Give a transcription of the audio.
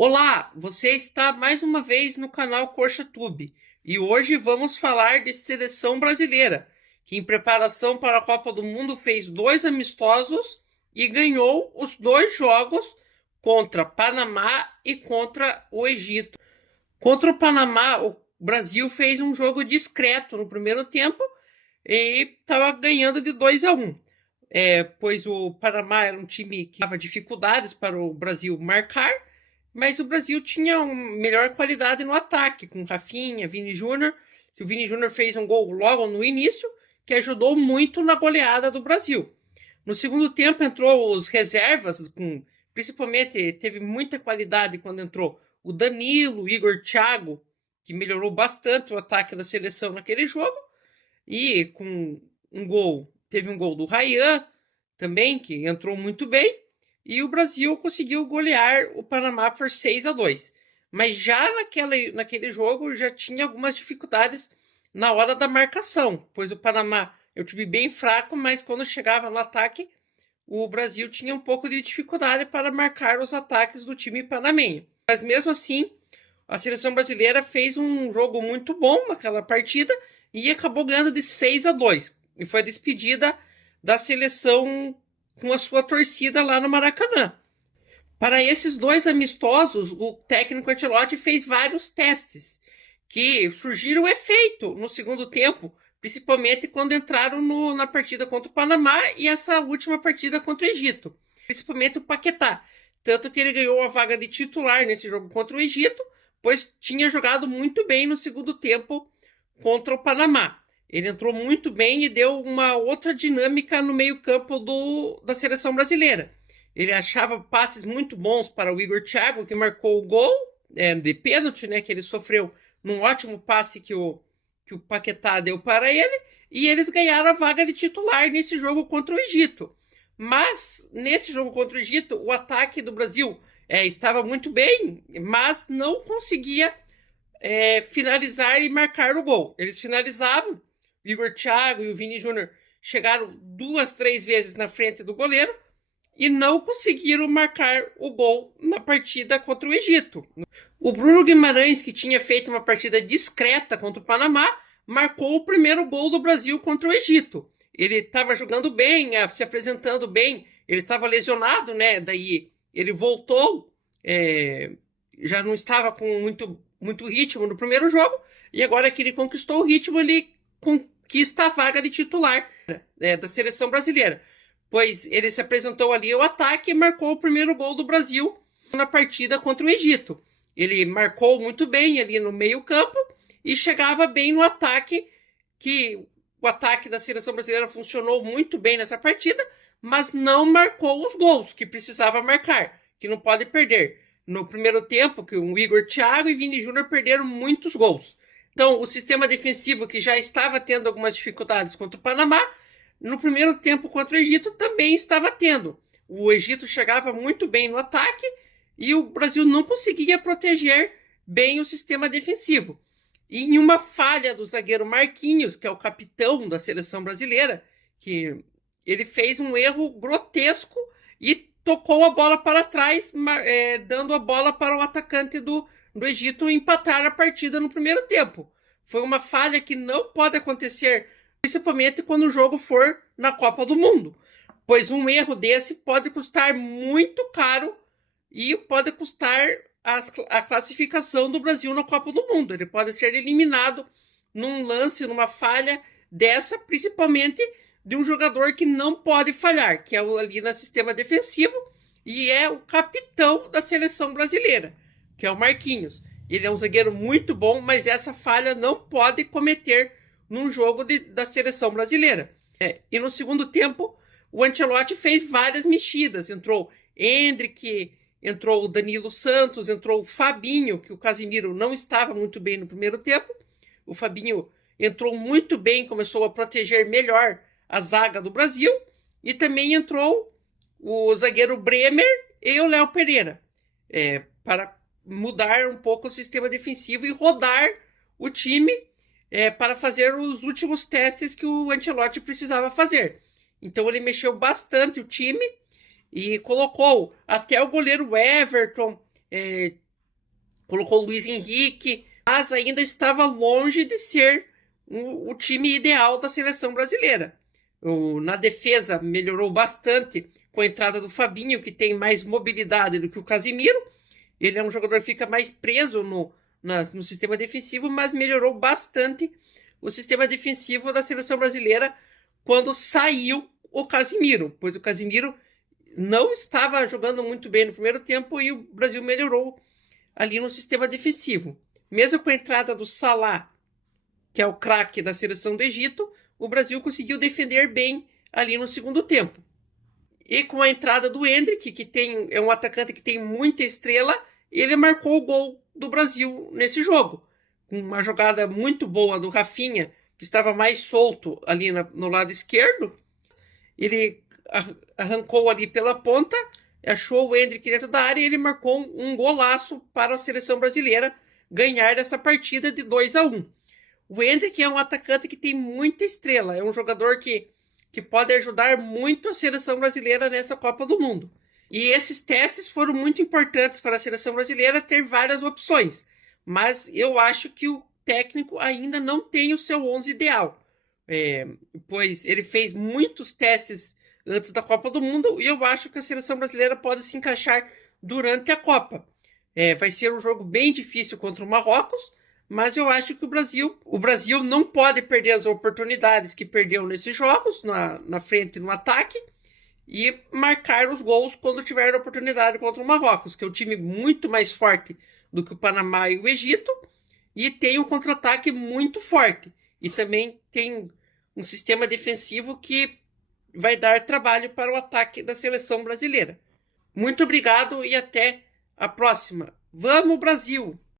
Olá, você está mais uma vez no canal CoxaTube e hoje vamos falar de seleção brasileira, que em preparação para a Copa do Mundo fez 2 amistosos e ganhou os 2 jogos contra Panamá e contra o Egito. Contra o Panamá, o Brasil fez um jogo discreto no primeiro tempo e estava ganhando de 2-1. Pois o Panamá era um time que dava dificuldades para o Brasil marcar, mas o Brasil tinha uma melhor qualidade no ataque, com Rafinha, Vini Júnior, que o Vini Júnior fez um gol logo no início, que ajudou muito na goleada do Brasil. No segundo tempo entrou os reservas, principalmente teve muita qualidade quando entrou o Danilo, o Igor Thiago, que melhorou bastante o ataque da seleção naquele jogo, e com teve um gol do Ryan também, que entrou muito bem, e o Brasil conseguiu golear o Panamá por 6-2. Mas já naquele jogo já tinha algumas dificuldades na hora da marcação, pois o Panamá é um time bem fraco, mas quando chegava no ataque, o Brasil tinha um pouco de dificuldade para marcar os ataques do time panamenho. Mas mesmo assim, a seleção brasileira fez um jogo muito bom naquela partida e acabou ganhando de 6-2. E foi a despedida da seleção com a sua torcida lá no Maracanã. Para esses 2 amistosos, o técnico Ancelotti fez vários testes que surgiram efeito no segundo tempo, principalmente quando entraram na partida contra o Panamá e essa última partida contra o Egito, principalmente o Paquetá. Tanto que ele ganhou a vaga de titular nesse jogo contra o Egito, pois tinha jogado muito bem no segundo tempo contra o Panamá. Ele entrou muito bem e deu uma outra dinâmica no meio-campo da seleção brasileira. Ele achava passes muito bons para o Igor Thiago, que marcou o gol de pênalti, né, que ele sofreu num ótimo passe que o Paquetá deu para ele, e eles ganharam a vaga de titular nesse jogo contra o Egito. Mas, nesse jogo contra o Egito, o ataque do Brasil estava muito bem, mas não conseguia finalizar e marcar o gol. Eles finalizavam, o Igor Thiago e o Vini Júnior chegaram 2, 3 vezes na frente do goleiro e não conseguiram marcar o gol na partida contra o Egito. O Bruno Guimarães, que tinha feito uma partida discreta contra o Panamá, marcou o primeiro gol do Brasil contra o Egito. Ele estava jogando bem, se apresentando bem, ele estava lesionado, né? Daí ele voltou, já não estava com muito ritmo no primeiro jogo, e agora que ele conquistou o ritmo, ele conquista a vaga de titular da seleção brasileira, pois ele se apresentou ali ao ataque e marcou o primeiro gol do Brasil na partida contra o Egito. Ele marcou muito bem ali no meio-campo e chegava bem no ataque, que o ataque da seleção brasileira funcionou muito bem nessa partida, mas não marcou os gols que precisava marcar, que não pode perder. No primeiro tempo, que o Igor Thiago e Vini Júnior perderam muitos gols. Então, o sistema defensivo, que já estava tendo algumas dificuldades contra o Panamá, no primeiro tempo contra o Egito também estava tendo. O Egito chegava muito bem no ataque e o Brasil não conseguia proteger bem o sistema defensivo. E em uma falha do zagueiro Marquinhos, que é o capitão da seleção brasileira, que ele fez um erro grotesco e tocou a bola para trás, dando a bola para o atacante do Egito empatar a partida no primeiro tempo. Foi uma falha que não pode acontecer, principalmente quando o jogo for na Copa do Mundo, pois um erro desse pode custar muito caro e pode custar a classificação do Brasil na Copa do Mundo. Ele pode ser eliminado num lance, numa falha dessa, principalmente de um jogador que não pode falhar, que é ali no sistema defensivo, e é o capitão da seleção brasileira, que é o Marquinhos. Ele é um zagueiro muito bom, mas essa falha não pode cometer num jogo da seleção brasileira. E no segundo tempo, o Ancelotti fez várias mexidas. Entrou Endrick, entrou o Danilo Santos, entrou o Fabinho, que o Casemiro não estava muito bem no primeiro tempo. O Fabinho entrou muito bem, começou a proteger melhor a zaga do Brasil. E também entrou o zagueiro Bremer e o Léo Pereira, para mudar um pouco o sistema defensivo e rodar o time para fazer os últimos testes que o Ancelotti precisava fazer. Então ele mexeu bastante o time e colocou até o goleiro Everton, colocou o Luiz Henrique, mas ainda estava longe de ser o time ideal da seleção brasileira. Na defesa melhorou bastante com a entrada do Fabinho, que tem mais mobilidade do que o Casimiro. Ele é um jogador que fica mais preso no sistema defensivo, mas melhorou bastante o sistema defensivo da seleção brasileira quando saiu o Casimiro, pois o Casimiro não estava jogando muito bem no primeiro tempo e o Brasil melhorou ali no sistema defensivo. Mesmo com a entrada do Salah, que é o craque da seleção do Egito, o Brasil conseguiu defender bem ali no segundo tempo. E com a entrada do Endrick, que é um atacante que tem muita estrela, ele marcou o gol do Brasil nesse jogo. Uma jogada muito boa do Rafinha, que estava mais solto ali no lado esquerdo. Ele arrancou ali pela ponta, achou o Endrick dentro da área e ele marcou um golaço para a seleção brasileira ganhar essa partida de 2-1. O Endrick é um atacante que tem muita estrela, é um jogador que pode ajudar muito a seleção brasileira nessa Copa do Mundo. E esses testes foram muito importantes para a seleção brasileira ter várias opções, mas eu acho que o técnico ainda não tem o seu 11 ideal, pois ele fez muitos testes antes da Copa do Mundo e eu acho que a seleção brasileira pode se encaixar durante a Copa. Vai ser um jogo bem difícil contra o Marrocos, mas eu acho que o Brasil não pode perder as oportunidades que perdeu nesses jogos, na frente e no ataque, e marcar os gols quando tiver a oportunidade contra o Marrocos, que é um time muito mais forte do que o Panamá e o Egito, e tem um contra-ataque muito forte. E também tem um sistema defensivo que vai dar trabalho para o ataque da seleção brasileira. Muito obrigado e até a próxima. Vamos, Brasil!